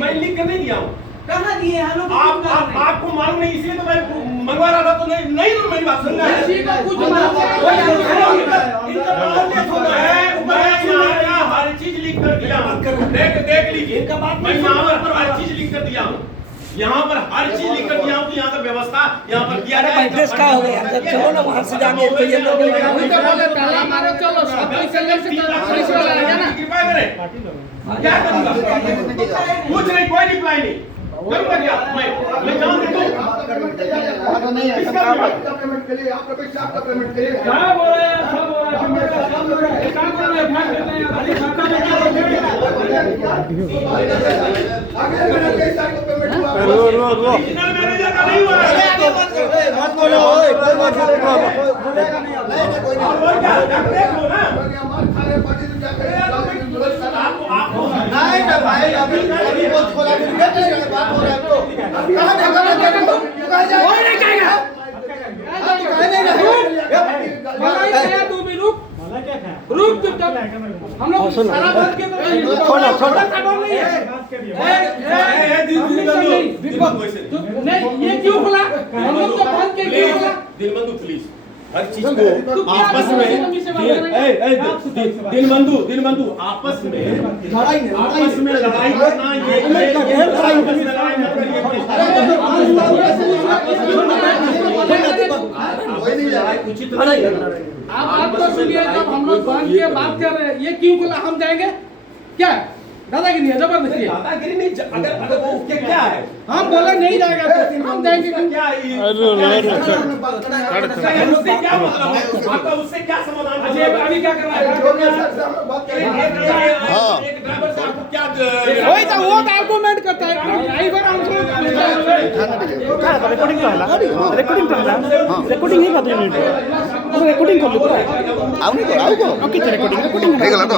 मैं लिख कर नहीं दिया हूँ। कहाँ दिए हम लोग? आपको मालूम नहीं इसलिए तो मैं मंगवा रहा था, तो नहीं तो मेरी बात सुनना है। कुछ हर चीज लिख कर दिया हूँ, देख लीजिए, मैं यहाँ पर हर चीज लिख कर दिया हूँ, यहाँ पर हर चीज लिख कर दिया हूँ कि यहाँ का व्यवस्था यहाँ पर किया जाए। का हो गया जब चलो ना वहाँ से जाके तो ये लोग कृपया करें, क्या करूँगा? कुछ नहीं, कोई रिप्लाई नहीं करूँगा क्या? मैं जान देता हूँ। रुक चुपचाप, हम लोग सारा बात के छोड़ा नहीं, ये क्यों बोला? हम लोग तो बात के क्यों बोला? दिलबंधु प्लीज, हर चीज को आपस में दिलबंधु आपस में लड़ाई करना, ये उचित नहीं। आप बात तो सुनिए, जब हम लोग बांध के बात कर रहे हैं, ये क्यों बोला हम जाएंगे? क्या दादागिरी है? जबरदस्ती दादागिरी नहीं, अगर वो उसके क्या है, हम बोले नहीं जाएगा तो हम जाएंगे क्यों? क्या आपका उससे क्या समाधान? अभी क्या कर रहा है? एक ड्राइवर से आपको क्या वही तो वो आर्गुमेंट करता है, ड्राइवर हमको रेकॉर्डिंग तो है रेकॉर्डिंग ही कर रेकॉर्डिंग कर लो पूरा आउनी को ओके रेकॉर्डिंग ହେଇଗଲା ତ